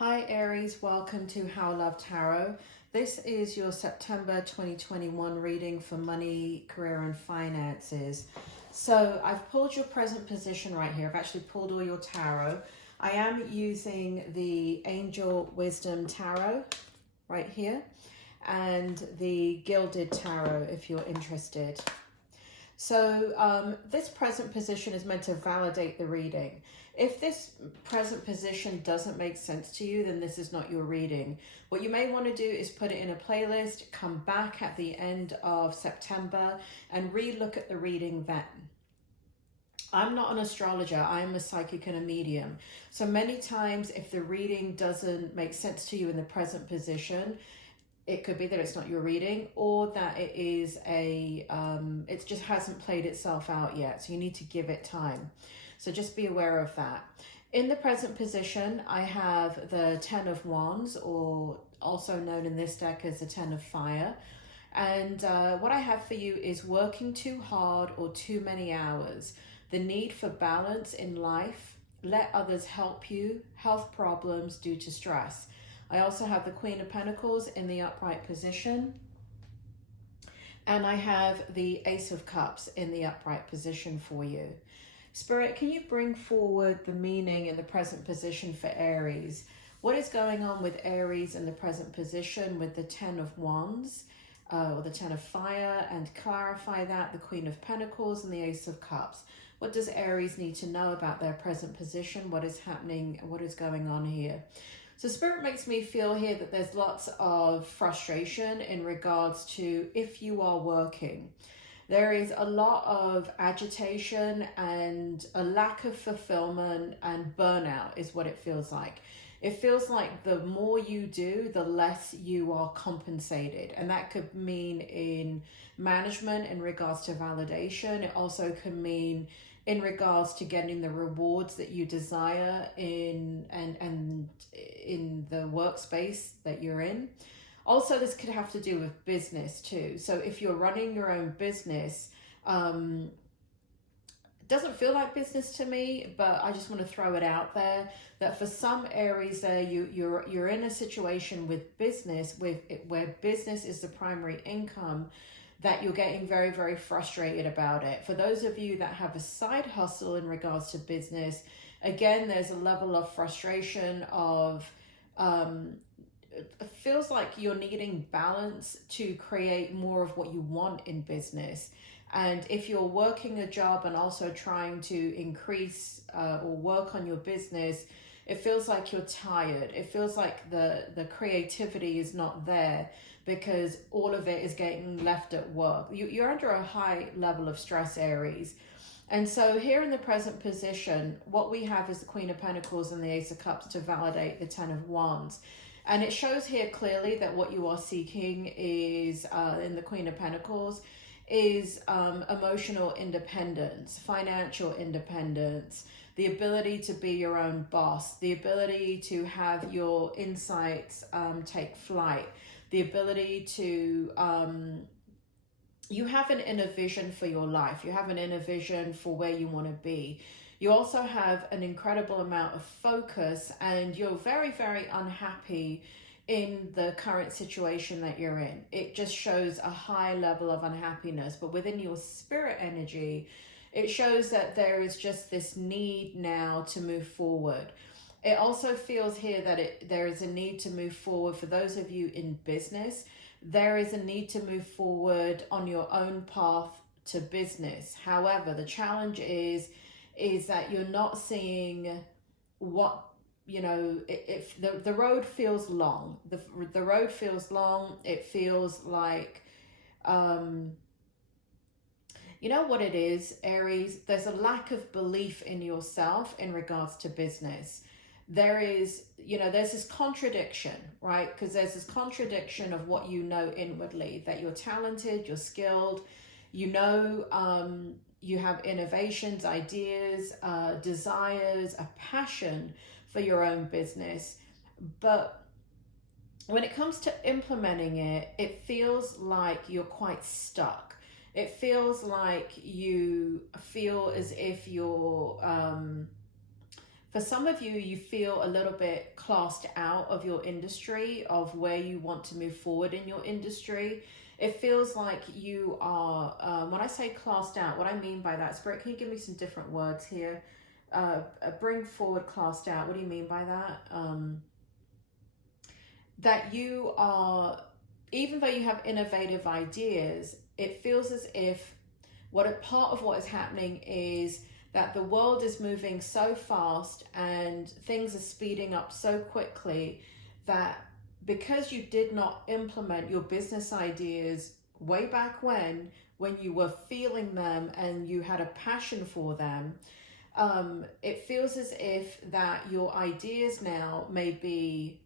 Hi Aries, welcome to How Love Tarot. This is your September 2021 reading for money, career and finances. So I've pulled your present position right here. I've actually pulled all your tarot. I am using the Angel Wisdom Tarot right here and the Gilded Tarot if you're interested. So this present position is meant to validate the reading. If this present position doesn't make sense to you, then this is not your reading. What you may want to do is put it in a playlist, come back at the end of September and re-look at the reading then. I'm not an astrologer, I am a psychic and a medium. So many times if the reading doesn't make sense to you in the present position, it could be that it's not your reading or that it is it just hasn't played itself out yet. So you need to give it time. So just be aware of that. In the present position, I have the 10 of Wands, or also known in this deck as the 10 of Fire. And what I have for you is working too hard or too many hours. The need for balance in life. Let others help you. Health problems due to stress. I also have the Queen of Pentacles in the upright position. And I have the Ace of Cups in the upright position for you. Spirit, can you bring forward the meaning in the present position for Aries? What is going on with Aries in the present position with the 10 of Wands or the 10 of Fire, and clarify that, the Queen of Pentacles and the Ace of Cups? What does Aries need to know about their present position? What is happening? What is going on here? So Spirit makes me feel here that there's lots of frustration in regards to if you are working. There is a lot of agitation and a lack of fulfillment, and burnout is what it feels like. It feels like the more you do, the less you are compensated. And that could mean in management in regards to validation. It also can mean in regards to getting the rewards that you desire in the workspace that you're in. Also, this could have to do with business too. So if you're running your own business, it doesn't feel like business to me, but I just want to throw it out there that for some Aries there, you're in a situation with business where business is the primary income, that you're getting very, very frustrated about it. For those of you that have a side hustle in regards to business, again, there's a level of frustration of, it feels like you're needing balance to create more of what you want in business. And if you're working a job and also trying to increase or work on your business, it feels like you're tired. It feels like the creativity is not there because all of it is getting left at work. You're under a high level of stress, Aries. And so here in the present position, what we have is the Queen of Pentacles and the Ace of Cups to validate the 10 of Wands. And it shows here clearly that what you are seeking is, in the Queen of Pentacles, is emotional independence, financial independence, the ability to be your own boss, the ability to have your insights take flight, the ability to, you have an inner vision for your life. You have an inner vision for where you want to be. You also have an incredible amount of focus, and you're very, very unhappy in the current situation that you're in. It just shows a high level of unhappiness, but within your spirit energy, it shows that there is just this need now to move forward. It also feels here that there is a need to move forward for those of you in business. There is a need to move forward on your own path to business. However, the challenge is that you're not seeing what, you know, if the road feels long. The road feels long. It feels like, you know what it is, Aries? There's a lack of belief in yourself in regards to business. There is, you know, there's this contradiction, right? Because there's this contradiction of what you know inwardly, that you're talented, you're skilled, you know, you have innovations, ideas, desires, a passion for your own business. But when it comes to implementing it, it feels like you're quite stuck. It feels like you feel as if you're For some of you, you feel a little bit classed out of your industry, of where you want to move forward in your industry. It feels like you are, when I say classed out, what I mean by that, Spirit, can you give me some different words here? Bring forward classed out. What do you mean by that? That you are, even though you have innovative ideas, it feels as if part of what is happening is that the world is moving so fast and things are speeding up so quickly that because you did not implement your business ideas way back when you were feeling them and you had a passion for them, it feels as if that your ideas now may be,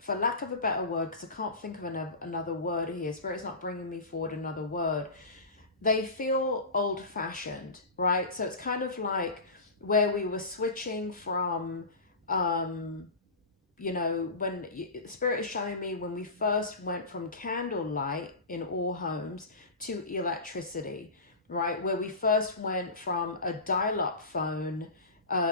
for lack of a better word, because I can't think of another word here, Spirit's not bringing me forward another word, they feel old-fashioned, right? So it's kind of like where we were switching from, you know, when Spirit is showing me when we first went from candlelight in all homes to electricity, right? Where we first went from a dial-up phone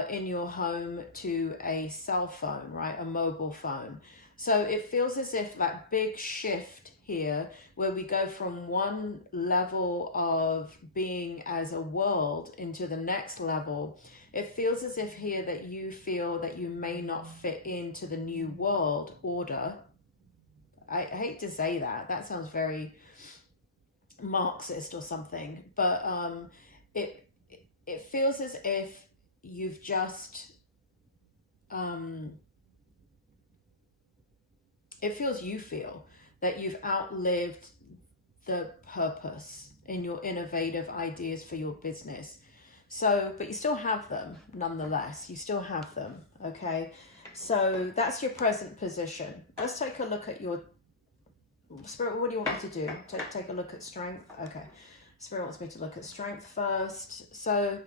in your home to a cell phone, right? A mobile phone. So it feels as if that big shift here, where we go from one level of being as a world into the next level, it feels as if here that you feel that you may not fit into the new world order. I hate to say that. That sounds very Marxist or something, but it feels as if you've just you feel that you've outlived the purpose in your innovative ideas for your business. So, but you still have them nonetheless. You still have them, okay? So that's your present position. Let's take a look at your Spirit. What do you want me to do? Take a look at strength. Okay. Spirit wants me to look at strength first. So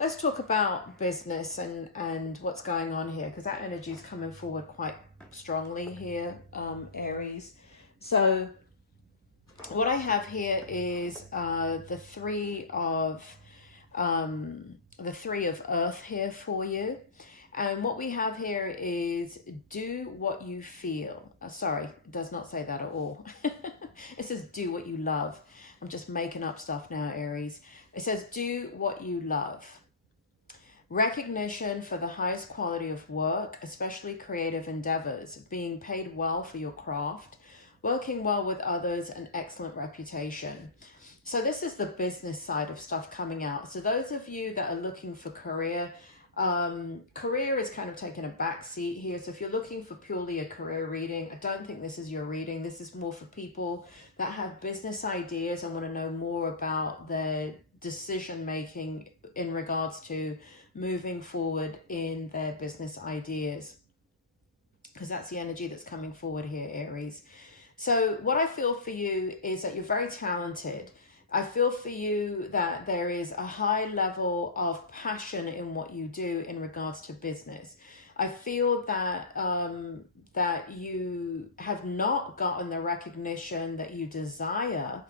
let's talk about business and what's going on here, because that energy is coming forward quite strongly here, Aries. So what I have here is the three of earth here for you. And what we have here is do what you feel. Sorry, it does not say that at all. It says do what you love. I'm just making up stuff now, Aries. It says do what you love. Recognition for the highest quality of work, especially creative endeavors, being paid well for your craft, working well with others, and excellent reputation. So this is the business side of stuff coming out. So those of you that are looking for career is kind of taking a back seat here. So if you're looking for purely a career reading, I don't think this is your reading. This is more for people that have business ideas and want to know more about their decision making in regards to moving forward in their business ideas, because that's the energy that's coming forward here, Aries. So what I feel for you is that you're very talented. I feel for you that there is a high level of passion in what you do in regards to business. I feel that that you have not gotten the recognition that you desire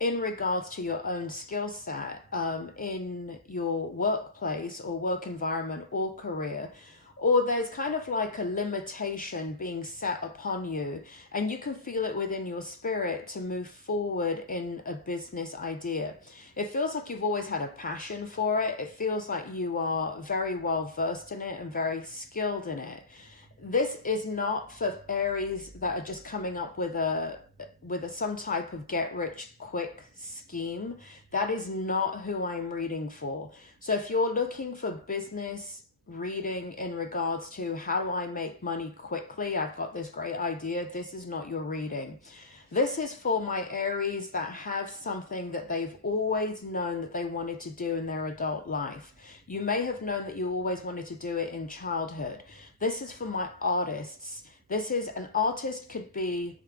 in regards to your own skill set in your workplace or work environment or career. Or there's kind of like a limitation being set upon you, and you can feel it within your spirit to move forward in a business idea. It feels like you've always had a passion for it. It feels like you are very well versed in it and very skilled in it. This is not for Aries that are just coming up with some type of get rich quick scheme. That is not who I'm reading for. So if you're looking for business reading in regards to how do I make money quickly, I've got this great idea, this is not your reading. This is for my Aries that have something that they've always known that they wanted to do in their adult life. You may have known that you always wanted to do it in childhood. This is for my artists. This is, an artist could be,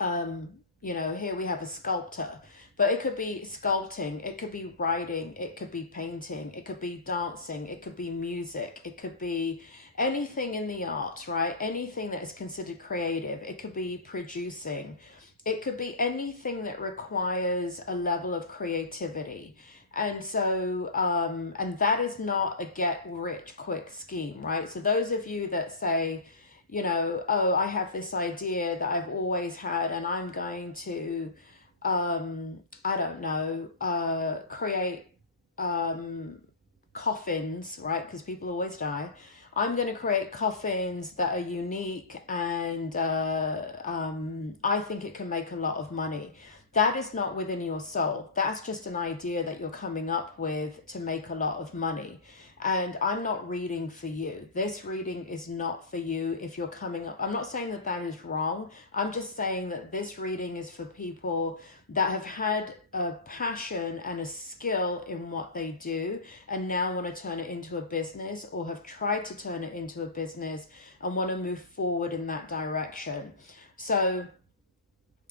you know, here we have a sculptor. But it could be sculpting, it could be writing, it could be painting, it could be dancing, it could be music, it could be anything in the arts, right? Anything that is considered creative. It could be producing. It could be anything that requires a level of creativity. And so, and that is not a get rich quick scheme, right? So those of you that say, you know, oh, I have this idea that I've always had and I'm going to, I don't know, create coffins, right? Because people always die. I'm going to create coffins that are unique and I think it can make a lot of money. That is not within your soul. That's just an idea that you're coming up with to make a lot of money. And I'm not reading for you. This reading is not for you if you're coming up. I'm not saying that that is wrong. I'm just saying that this reading is for people that have had a passion and a skill in what they do and now want to turn it into a business, or have tried to turn it into a business and want to move forward in that direction. So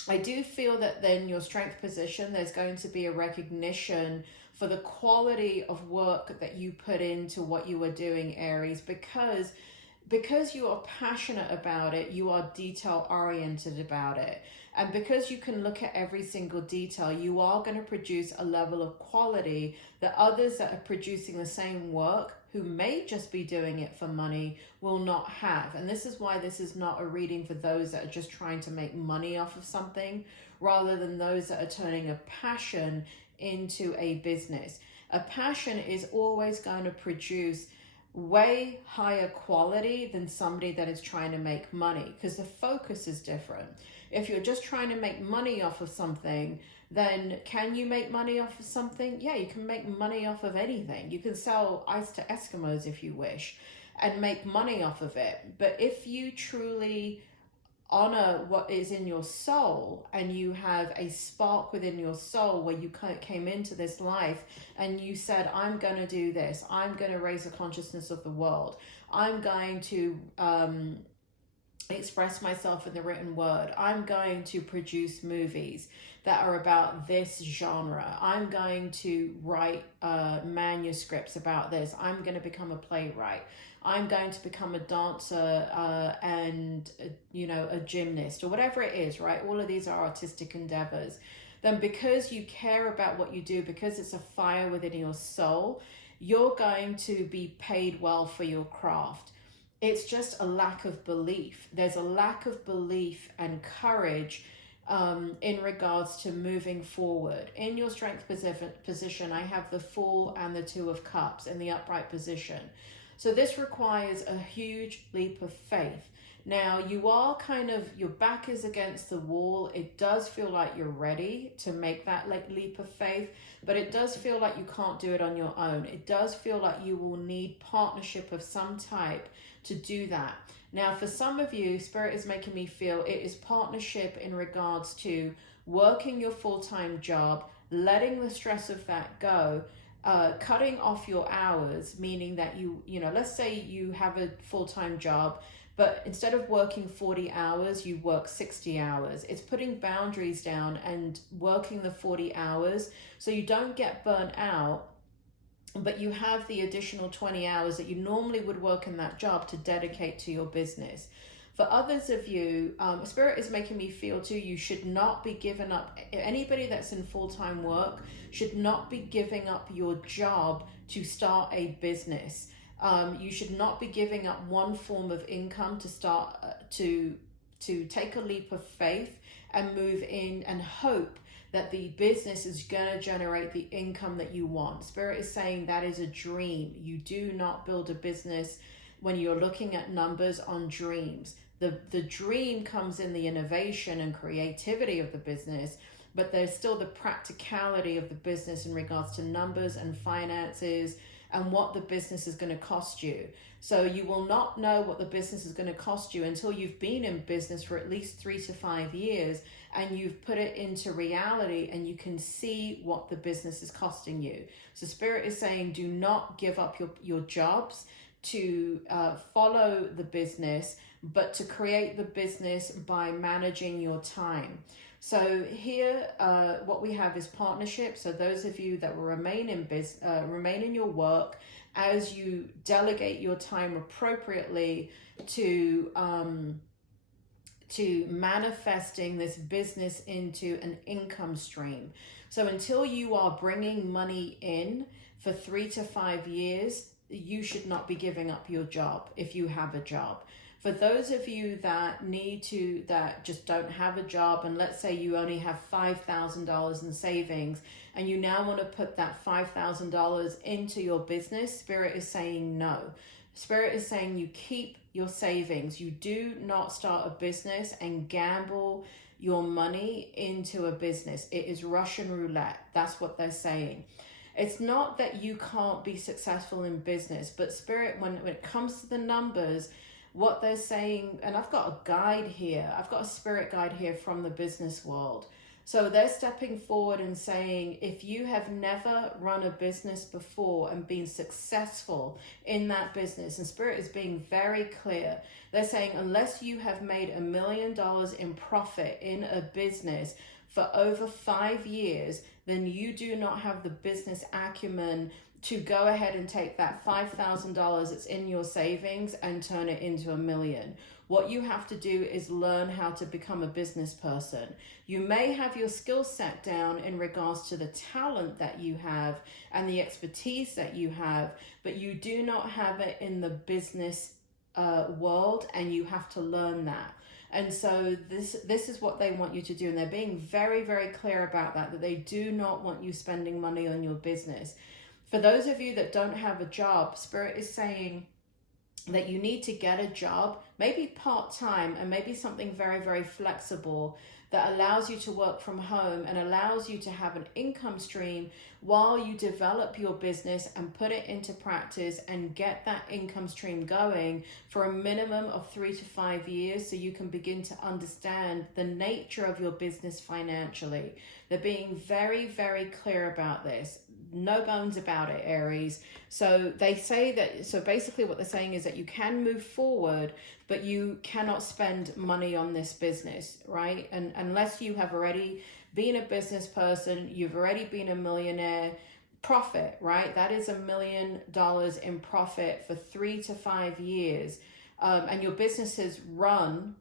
I do feel that then your strength position, there's going to be a recognition for the quality of work that you put into what you are doing, Aries, because you are passionate about it, you are detail oriented about it. And because you can look at every single detail, you are going to produce a level of quality that others that are producing the same work, who may just be doing it for money, will not have. And this is why this is not a reading for those that are just trying to make money off of something, rather than those that are turning a passion into a business. A passion is always going to produce way higher quality than somebody that is trying to make money, because the focus is different. If you're just trying to make money off of something, then can you make money off of something? Yeah, you can make money off of anything. You can sell ice to Eskimos if you wish and make money off of it. But if you truly honor what is in your soul, and you have a spark within your soul where you came into this life and you said, I'm going to do this, I'm going to raise the consciousness of the world, I'm going to express myself in the written word, I'm going to produce movies that are about this genre, I'm going to write manuscripts about this, I'm going to become a playwright, I'm going to become a dancer and, you know, a gymnast, or whatever it is, right? All of these are artistic endeavors. Then because you care about what you do, because it's a fire within your soul, you're going to be paid well for your craft. It's just a lack of belief. There's a lack of belief and courage in regards to moving forward. In your strength position, I have the Fool and the Two of Cups in the upright position. So this requires a huge leap of faith. Now you are kind of, your back is against the wall. It does feel like you're ready to make that leap of faith, but it does feel like you can't do it on your own. It does feel like you will need partnership of some type to do that. Now, for some of you, Spirit is making me feel it is partnership in regards to working your full-time job, letting the stress of that go, cutting off your hours, meaning that you know, let's say you have a full-time job, but instead of working 40 hours, you work 60 hours. It's putting boundaries down and working the 40 hours so you don't get burnt out, but you have the additional 20 hours that you normally would work in that job to dedicate to your business. For others of you, Spirit is making me feel too, you should not be giving up. Anybody that's in full-time work should not be giving up your job to start a business. You should not be giving up one form of income to start, to take a leap of faith and move in and hope that the business is going to generate the income that you want. Spirit is saying that is a dream. You do not build a business when you're looking at numbers on dreams. The dream comes in the innovation and creativity of the business, but there's still the practicality of the business in regards to numbers and finances and what the business is going to cost you. So you will not know what the business is going to cost you until you've been in business for at least 3 to 5 years and you've put it into reality and you can see what the business is costing you. So Spirit is saying, do not give up your jobs to follow the business, but to create the business by managing your time. So here, what we have is partnership. So those of you that will remain in your work as you delegate your time appropriately to to manifesting this business into an income stream. So until you are bringing money in for 3 to 5 years, you should not be giving up your job if you have a job. For those of you that that just don't have a job, and let's say you only have $5,000 in savings, and you now want to put that $5,000 into your business, Spirit is saying no. Spirit is saying you keep your savings. You do not start a business and gamble your money into a business. It is Russian roulette. That's what they're saying. It's not that you can't be successful in business, but Spirit, when it comes to the numbers, what they're saying, and I've got a guide here, I've got a spirit guide here from the business world. So they're stepping forward and saying, if you have never run a business before and been successful in that business, and Spirit is being very clear, they're saying, unless you have made $1 million in profit in a business for over 5 years, then you do not have the business acumen to go ahead and take that $5,000 that's in your savings and turn it into $1 million. What you have to do is learn how to become a business person. You may have your skill set down in regards to the talent that you have and the expertise that you have, but you do not have it in the business world, and you have to learn that. And so this is what they want you to do. And they're being very, very clear about that they do not want you spending money on your business. For those of you that don't have a job, Spirit is saying that you need to get a job, maybe part-time, and maybe something very, very flexible that allows you to work from home and allows you to have an income stream while you develop your business and put it into practice and get that income stream going for a minimum of 3 to 5 years, so you can begin to understand the nature of your business financially. They're being very, very clear about this. No bones about it, Aries. So they say that, so basically what they're saying is that you can move forward, but you cannot spend money on this business, right? And unless you have already been a business person, you've already been a millionaire, profit, right? That is $1 million in profit for 3 to 5 years. And your business has run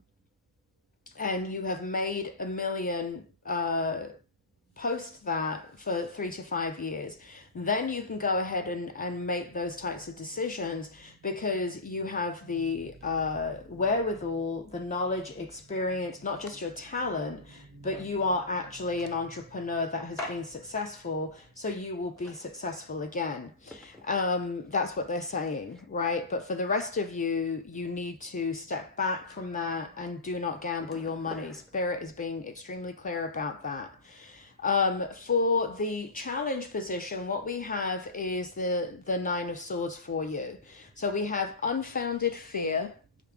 and you have made $1 million post that for 3 to 5 years, then you can go ahead and make those types of decisions, because you have the wherewithal, the knowledge, experience, not just your talent, but you are actually an entrepreneur that has been successful, so you will be successful again. That's what they're saying, right? But for the rest of you, you need to step back from that and do not gamble your money. Spirit is being extremely clear about that. For the challenge position, what we have is the 9 of Swords for you. So we have unfounded fear,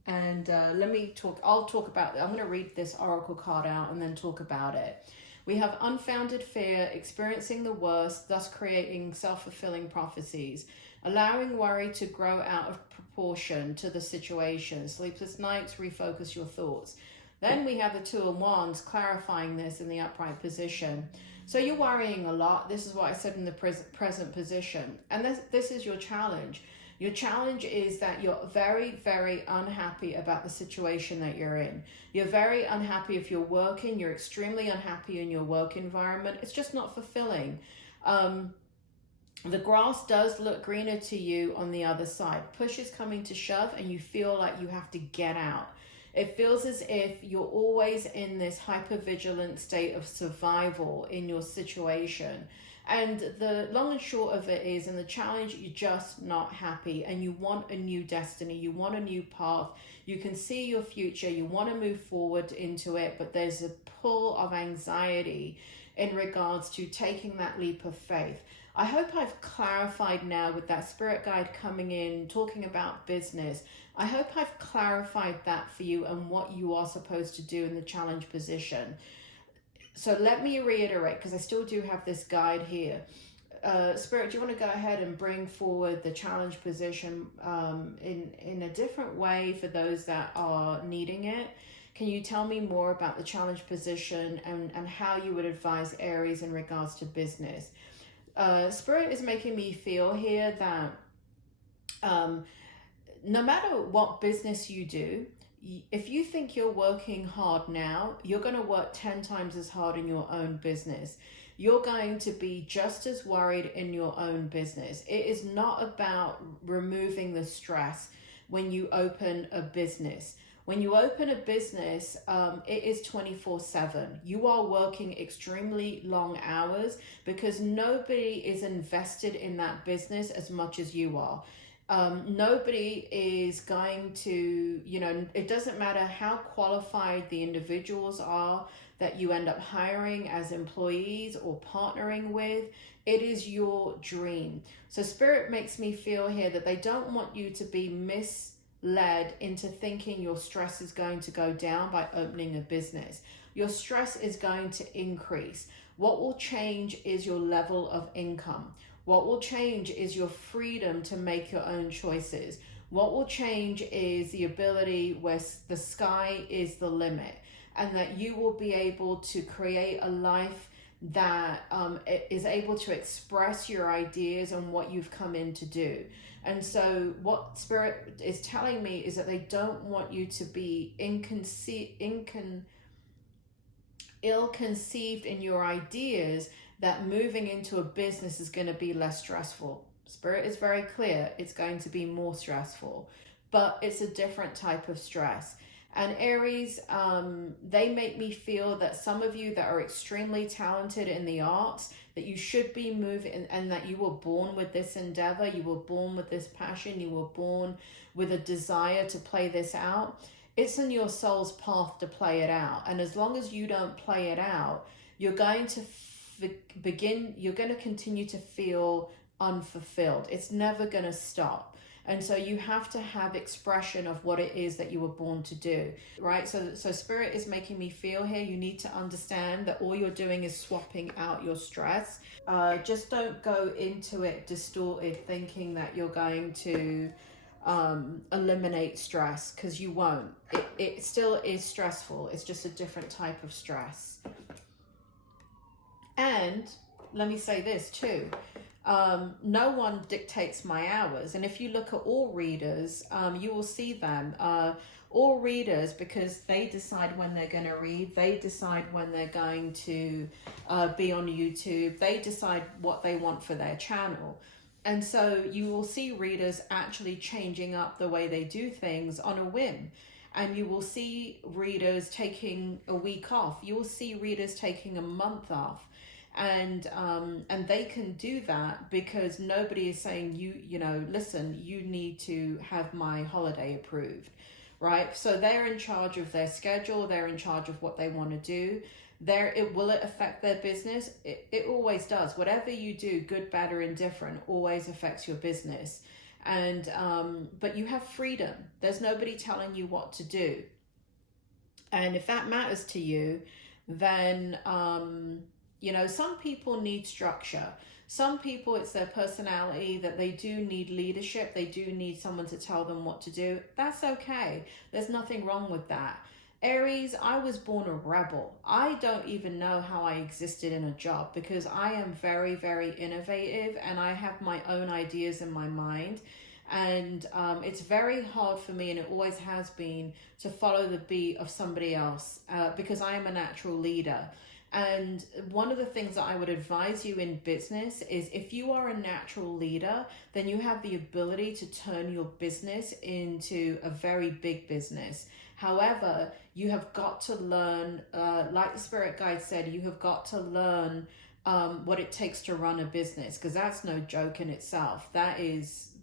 and I'll talk about, I'm going to read this oracle card out and then talk about it. We have unfounded fear, experiencing the worst, thus creating self-fulfilling prophecies, allowing worry to grow out of proportion to the situation, sleepless nights, refocus your thoughts. Then we have the 2 of Wands, clarifying this in the upright position. So you're worrying a lot. This is what I said in the present position. And this is your challenge. Your challenge is that you're very, very unhappy about the situation that you're in. You're very unhappy if you're working. You're extremely unhappy in your work environment. It's just not fulfilling. The grass does look greener to you on the other side. Push is coming to shove and you feel like you have to get out. It feels as if you're always in this hypervigilant state of survival in your situation. And the long and short of it is, in the challenge, you're just not happy and you want a new destiny. You want a new path. You can see your future. You want to move forward into it, but there's a pull of anxiety in regards to taking that leap of faith. I hope I've clarified now with that spirit guide coming in, talking about business. I hope I've clarified that for you and what you are supposed to do in the challenge position. So let me reiterate, because I still do have this guide here. Spirit, do you want to go ahead and bring forward the challenge position in a different way for those that are needing it? Can you tell me more about the challenge position and how you would advise Aries in regards to business? Spirit is making me feel here that no matter what business you do, if you think you're working hard now, you're going to work 10 times as hard in your own business. You're going to be just as worried in your own business. It is not about removing the stress when you open a business. When you open a business, it is 24/7. You are working extremely long hours because nobody is invested in that business as much as you are. Nobody is going to, it doesn't matter how qualified the individuals are that you end up hiring as employees or partnering with. It is your dream. So Spirit makes me feel here that they don't want you to be misled into thinking your stress is going to go down by opening a business. Your stress is going to increase. What will change is your level of income. What will change is your freedom to make your own choices. What will change is the ability where the sky is the limit, and that you will be able to create a life that is able to express your ideas and what you've come in to do. And so what Spirit is telling me is that they don't want you to be ill-conceived in your ideas that moving into a business is going to be less stressful. Spirit is very clear. It's going to be more stressful, but it's a different type of stress. And Aries, they make me feel that some of you that are extremely talented in the arts, that you should be moving, and that you were born with this endeavor, you were born with this passion, you were born with a desire to play this out. It's in your soul's path to play it out. And as long as you don't play it out, you're going to continue to feel unfulfilled. It's never going to stop. And so you have to have expression of what it is that you were born to do, right? So Spirit is making me feel here, you need to understand that all you're doing is swapping out your stress. Just don't go into it distorted, thinking that you're going to eliminate stress, because you won't. It still is stressful. It's just a different type of stress. And let me say this too. No one dictates my hours. And if you look at all readers, you will see them. All readers, because they decide when they're going to read, they decide when they're going to be on YouTube, they decide what they want for their channel. And so you will see readers actually changing up the way they do things on a whim. And you will see readers taking a week off. You will see readers taking a month off. And they can do that because nobody is saying, listen, you need to have my holiday approved, right? So they're in charge of their schedule. They're in charge of what they want to do. Will it affect their business? It always does. Whatever you do, good, bad, or indifferent, always affects your business. And but you have freedom. There's nobody telling you what to do. And if that matters to you, then some people need structure. Some people, it's their personality that they do need leadership. They do need someone to tell them what to do. That's okay. There's nothing wrong with that. Aries, I was born a rebel. I don't even know how I existed in a job because I am very, very innovative and I have my own ideas in my mind. And it's very hard for me, and it always has been, to follow the beat of somebody else because I am a natural leader. And one of the things that I would advise you in business is, if you are a natural leader, then you have the ability to turn your business into a very big business. However, you have got to learn, like the spirit guide said, you have got to learn what it takes to run a business, because that's no joke in itself. That is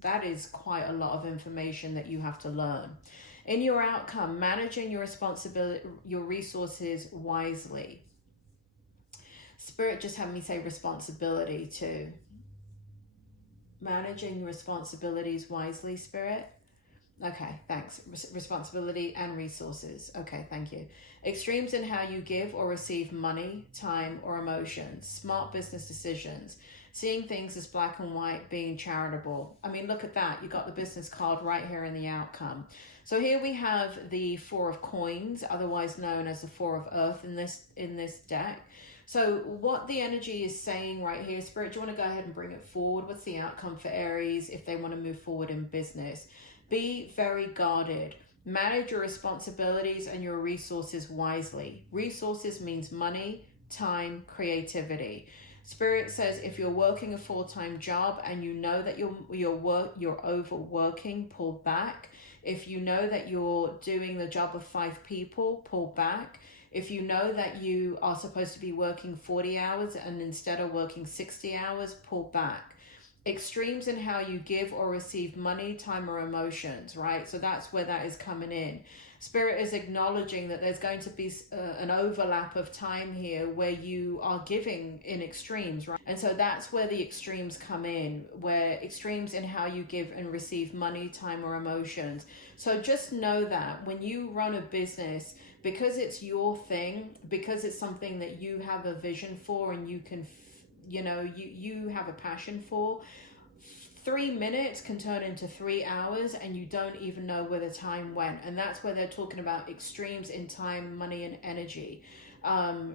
quite a lot of information that you have to learn. In your outcome, managing your resources wisely. Spirit just had me say responsibility too. Managing responsibilities wisely, Spirit. Okay, thanks. Responsibility and resources. Okay, thank you. Extremes in how you give or receive money, time, or emotions. Smart business decisions. Seeing things as black and white, being charitable. I mean, look at that. You got the business card right here in the outcome. So here we have the Four of Coins, otherwise known as the Four of Earth in this deck. So what the energy is saying right here, Spirit, do you want to go ahead and bring it forward? What's the outcome for Aries if they want to move forward in business? Be very guarded. Manage your responsibilities and your resources wisely. Resources means money, time, creativity. Spirit says if you're working a full-time job and you know that you're overworking, pull back. If you know that you're doing the job of 5 people, pull back. If you know that you are supposed to be working 40 hours and instead of working 60 hours, pull back. Extremes in how you give or receive money, time, or emotions, right? So that's where that is coming in. Spirit is acknowledging that there's going to be an overlap of time here where you are giving in extremes, right? And so that's where the extremes come in, where extremes in how you give and receive money, time, or emotions. So just know that when you run a business, because it's your thing, because it's something that you have a vision for and you can, you have a passion for, 3 minutes can turn into 3 hours and you don't even know where the time went. And that's where they're talking about extremes in time, money, and energy.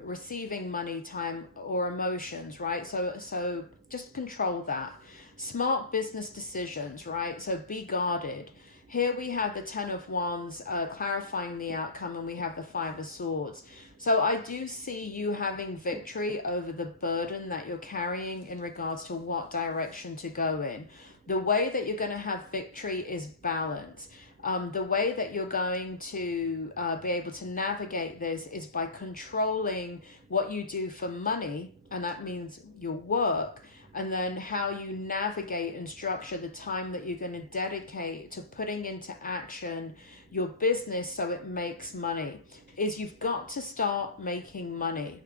Receiving money, time, or emotions, right? So just control that. Smart business decisions, right? So be guarded. Here we have the 10 of Wands clarifying the outcome, and we have the 5 of Swords. So I do see you having victory over the burden that you're carrying in regards to what direction to go in. The way that you're going to have victory is balance. The way that you're going to be able to navigate this is by controlling what you do for money, and that means your work, and then how you navigate and structure the time that you're going to dedicate to putting into action your business so it makes money. Is you've got to start making money.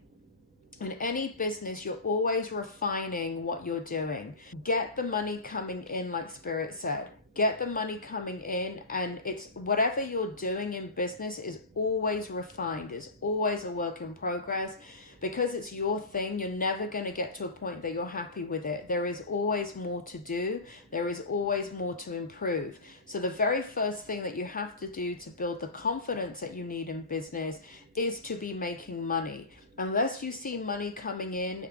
In any business, you're always refining what you're doing. Get the money coming in, like Spirit said. Get the money coming in, and it's whatever you're doing in business is always refined, is always a work in progress. Because it's your thing, you're never going to get to a point that you're happy with it. There is always more to do. There is always more to improve. So the very first thing that you have to do to build the confidence that you need in business is to be making money. Unless you see money coming in,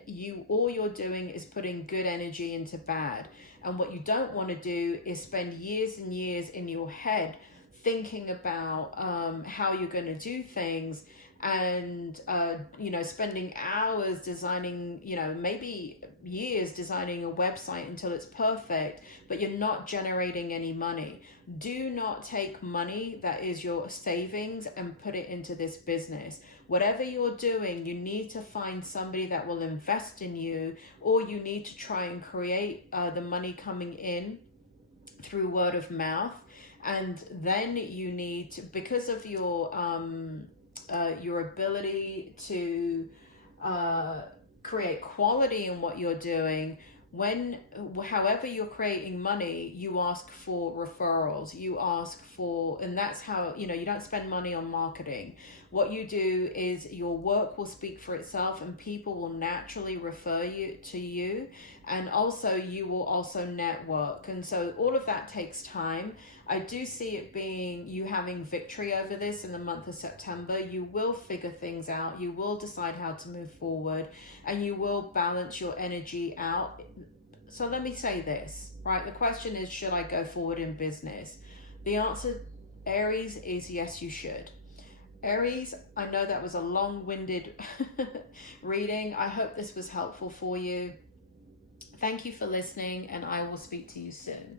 all you're doing is putting good energy into bad. And what you don't want to do is spend years and years in your head thinking about how you're going to do things, and spending hours designing, maybe years designing a website until it's perfect, but you're not generating any money. Do not take money that is your savings and put it into this business. Whatever you're doing, you need to find somebody that will invest in you, or you need to try and create the money coming in through word of mouth. And then you need to, because of your ability to create quality in what you're doing, however you're creating money, you ask for referrals, you ask for, and that's how, you don't spend money on marketing. What you do is your work will speak for itself, and people will naturally refer you to you, and also you will also network. And so all of that takes time. I do see it being you having victory over this in the month of September. You will figure things out. You will decide how to move forward, and you will balance your energy out. So let me say this, right? The question is, should I go forward in business? The answer, Aries, is yes, you should. Aries, I know that was a long-winded reading. I hope this was helpful for you. Thank you for listening, and I will speak to you soon.